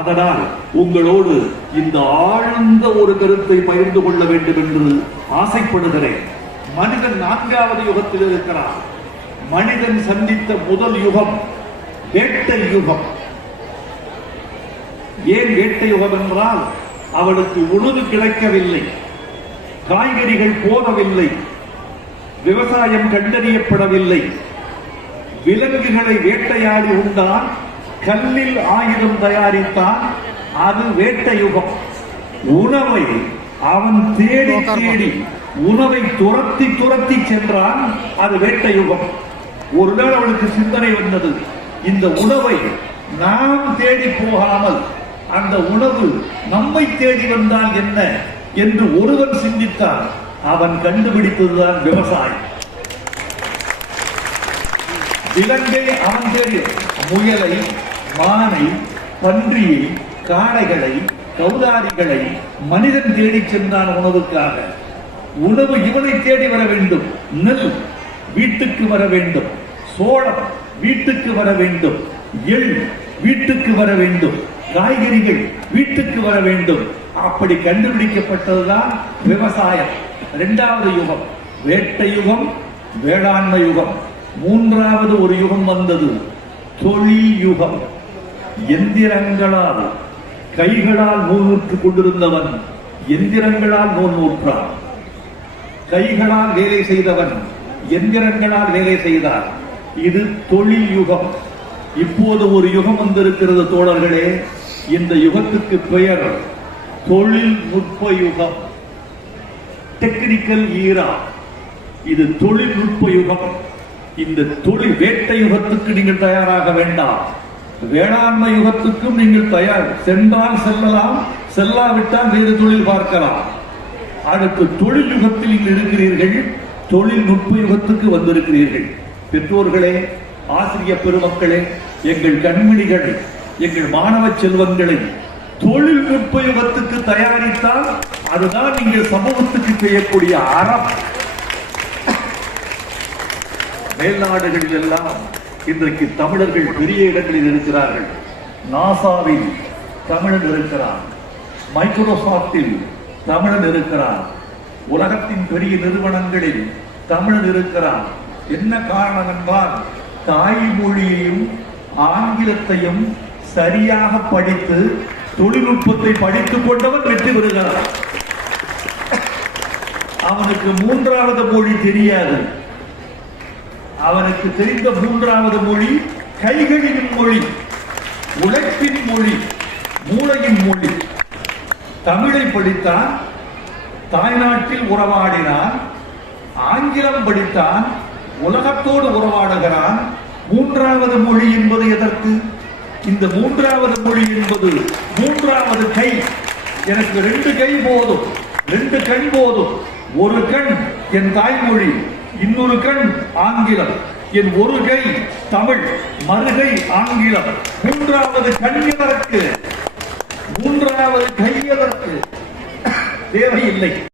அதனால் உங்களோடு இந்த ஆழ்ந்த ஒரு கருத்தை பகிர்ந்து கொள்ள வேண்டும் என்று ஆசைப்படுகிறேன். மனிதன் நான்காவது யுகத்தில் இருக்கிறான். மனிதன் சந்தித்த முதல் யுகம் வேட்டை யுகம். ஏன் வேட்டை யுகம் என்றால் அவனுக்கு உணவு கிடைக்கவில்லை காய்கறிகள் போதவில்லை விவசாயம் கண்டறியப்படவில்லை விலங்குகளை வேட்டையாடி உண்டான் கல்லில் ஆயுதம் தயாரித்தான் அது வேட்டை யுகம் உணவை அவன் தேடி தேடி உணவை துரத்தி துரத்தி சென்றான் அது வேட்டை யுகம் ஒரு நாள் அவனுக்கு சிந்தனை வந்தது இந்த உணவை நாம் தேடி போகாமல் அந்த உணவு நம்மை தேடி வந்தால் என்ன என்று ஒருவன் சிந்தித்தான். அவன் கண்டுபிடித்ததுதான் விவசாயம். விலங்கை அவன் தெரியும் முயலை மானை பன்றியை காடைகளை கௌதாரிகளை மனிதன் தேடிச் சென்றான் உணவுக்காக. உணவு இவனை தேடி வர வேண்டும். நெல் வீட்டுக்கு வர வேண்டும். சோளம் வீட்டுக்கு வர வேண்டும். எள் வீட்டுக்கு வர வேண்டும். காய்கறிகள் வீட்டுக்கு வர வேண்டும். அப்படி கண்டுபிடிக்கப்பட்டதுதான் விவசாயம். இரண்டாவது யுகம் வேட்டை யுகம் வேளாண்மை யுகம். மூன்றாவது ஒரு யுகம் வந்தது தொழில் யுகம். எந்திரங்களால் கைகளால் நூல் நூற்று கொண்டிருந்தவன் எந்திரங்களால் நூல் நூற்றான். கைகளால் வேலை செய்தவன் எந்திரங்களால் வேலை செய்தார். இது தொழில் யுகம். இப்போது ஒரு யுகம் வந்திருக்கிறது தோழர்களே. இந்த யுகத்துக்கு பெயர் தொழில்நுட்ப யுகம். டெக்னிக்கல் ஈரா இது தொழில்நுட்ப யுகம். இந்த தொழில் வேட்டை யுகத்துக்கு நீங்கள் தயாராக வேண்டாம். வேளாண்மை யுகத்துக்கும் நீங்கள் தயார். சென்றால் செல்லலாம் செல்லாவிட்டால் வேறு தொழில் பார்க்கலாம். அடுத்து தொழில் யுகத்தில் நீங்கள் இருக்கிறீர்கள் தொழில்நுட்ப யுகத்துக்கு வந்திருக்கிறீர்கள். பெற்றோர்களே ஆசிரியர் பெருமக்களே எங்கள் கண்மணிகளை எங்கள் மாணவ செல்வங்களை தொழில்நுட்ப யுகத்துக்கு தயாரித்தால் அதுதான் நீங்கள் சமூகத்துக்கு செய்யக்கூடிய அறம். மேல்நாடுகளில் எல்லாம் இன்றைக்கு தமிழர்கள் பெரிய இடங்களில் இருக்கிறார்கள். நாசாவில் தமிழன் இருக்கிறான். மைக்ரோசாப்டில் தமிழன் இருக்கிறான். உலகத்தின் பெரிய நிறுவனங்களில் தமிழன் இருக்கிறான். என்ன காரணம் என்றால் தாய்மொழியையும் ஆங்கிலத்தையும் சரியாக படித்து தொழில்நுட்பத்தை படித்துக் கொண்டவன் வெற்றி பெறுகிறார் அவனுக்கு மூன்றாவது மொழி தெரியாது. அவனுக்கு தெரிந்த மூன்றாவது மொழி கைகளின் மொழி உழைப்பின் மொழி மூளையின் மொழி. தமிழை படித்தான் தாய்நாட்டில் உறவாடினான் ஆங்கிலம் படித்தான் உலகத்தோடு உறவாடுகிறான். மூன்றாவது மொழி என்பது எதற்கு? இந்த மூன்றாவது மொழி என்பது மூன்றாவது கை. எனக்கு ரெண்டு கை போதும் ரெண்டு கண் போதும். ஒரு கண் என் தாய்மொழி இன்னொரு கண் ஆங்கிலம். என் ஒரு கை தமிழ் மறுகை ஆங்கிலம். மூன்றாவது கண் எதற்கு? மூன்றாவது கை எதற்கு? தேவையில்லை.